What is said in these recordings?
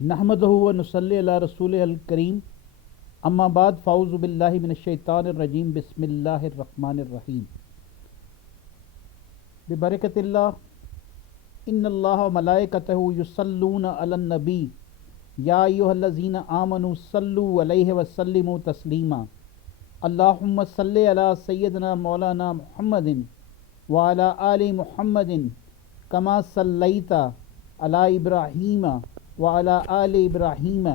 نحمدہ و نصلی علی رسول الکریم، اما بعد، فاعوذ باللہ من الشیطان الرجیم، بسم اللہ الرحمن الرحیم۔ ببرکۃ اللہ، ان اللہ و ملائکتہ یصلون علی النبی یا ایھا الذین آمنوا صلوا علیہ وسلموا تسلیما۔ اللہم صلی علی سیدنا مولانا محمد وعلی آل محمد کما صلیت علی ابراہیم وعلی آل ابراہیم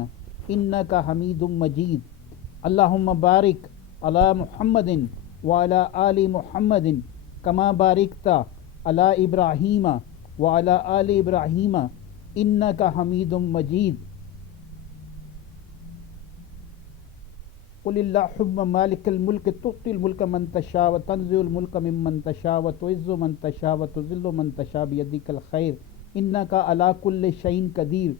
انک حمید مجید۔ اللہم بارک علی محمد وعلی آل محمد کما بارکت علی ابراہیم وعلی آل ابراہیم انک حمید مجید۔ قل اللہم مالک الملک تؤتی الملک من تشاء وتنزع الملک ممن تشاء وتعز من تشاء وتذل من تشاء بیدک الخیر انک علی کل شیء قدیر۔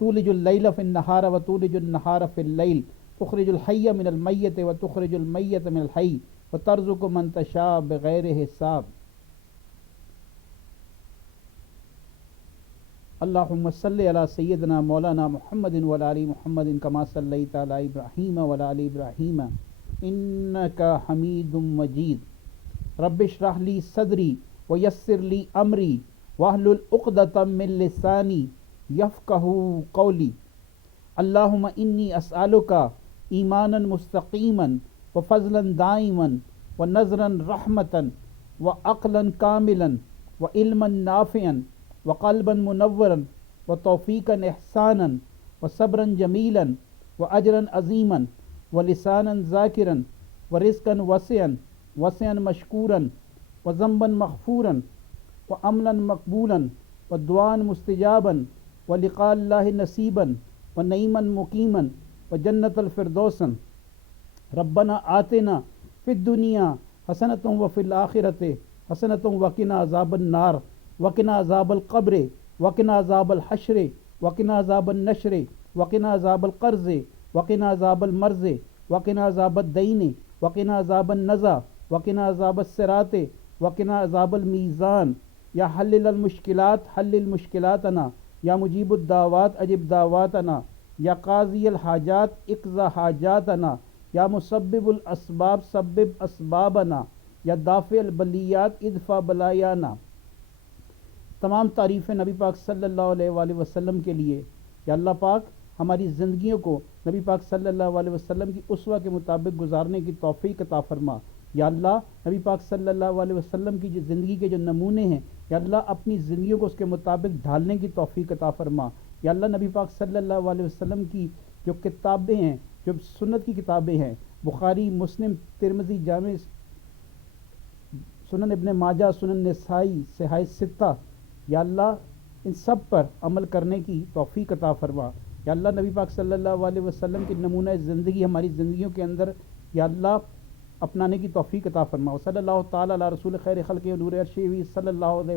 تولج اللیل فی النہار وتولج النہار فی اللیل، تخرج الحی من المیت وتخرج المیت من الحی وترزق من تشاء بغیر حساب۔ اللہم صلی علی سیدنا مولانا محمد وعلی آل محمد کما صلیت علی ابراہیم وعلی آل ابراہیم انک حمید مجید۔ رب اشرح لی صدری ویسر لی امری واحلل عقدۃ من لسانی یفقہوا قولی۔ اللہم انی اسألک ایمانا مستقیما وفضلا دائما ونظرا رحمتا وعقلا کاملا وعلما نافعا وقلبا منورا وتوفیقا احسانا وصبرا جمیلا واجرا عظیما ولسانا ذاکرا ورزقا وسعا مشکورا وذنبا مغفورا وعملا مقبولا ودعاء مستجابا ولقاء اللہ نصیبا ونعیما مقیما وجنت الفردوسا۔ ربنا آتنا فی الدنیا حسنۃ وفی الآخرۃ حسنۃ وقنا عذاب النار وقنا عذاب القبر وقنا عذاب الحشر وقنا عذاب النشر وقنا عذاب القرض وقنا عذاب المرض وقنا عذاب الدین وقنا عذاب النزع وقنا عذاب الصراط وقنا عذاب المیزان۔ یا حلل المشکلات حلل مشکلاتنا، یا مجیب الدعوات اجب دعواتنا، یا قاضی الحاجات اقضی حاجاتنا، یا مسبب الاسباب سبب اسبابنا، یا دافع البلیات ادفع بلایانا۔ تمام تعریفیں نبی پاک صلی اللہ علیہ وآلہ وسلم کے لیے۔ یا اللہ پاک ہماری زندگیوں کو نبی پاک صلی اللہ علیہ وسلم کی اسوہ کے مطابق گزارنے کی توفیق عطا فرما۔ یا اللہ نبی پاک صلی اللہ علیہ وسلم کی جو زندگی کے جو نمونے ہیں، یا اللہ اپنی زندگیوں کو اس کے مطابق ڈھالنے کی توفیق عطا فرما۔ یا اللہ نبی پاک صلی اللہ علیہ وسلم کی جو کتابیں ہیں، جو سنت کی کتابیں ہیں، بخاری، مسلم، ترمذی، جامع، سنن ابن ماجہ، سنن نسائی، صحاح ستہ، یا اللہ ان سب پر عمل کرنے کی توفیق عطا فرما۔ یا اللہ نبی پاک صلی اللہ علیہ وسلم کی نمونہ زندگی ہماری زندگیوں کے اندر یا اللہ اپنانے کی توفیق عطا فرما۔ صلی اللہ تعالیٰ علی رسول خیر خلق نور عرشہ صلی اللہ علیہ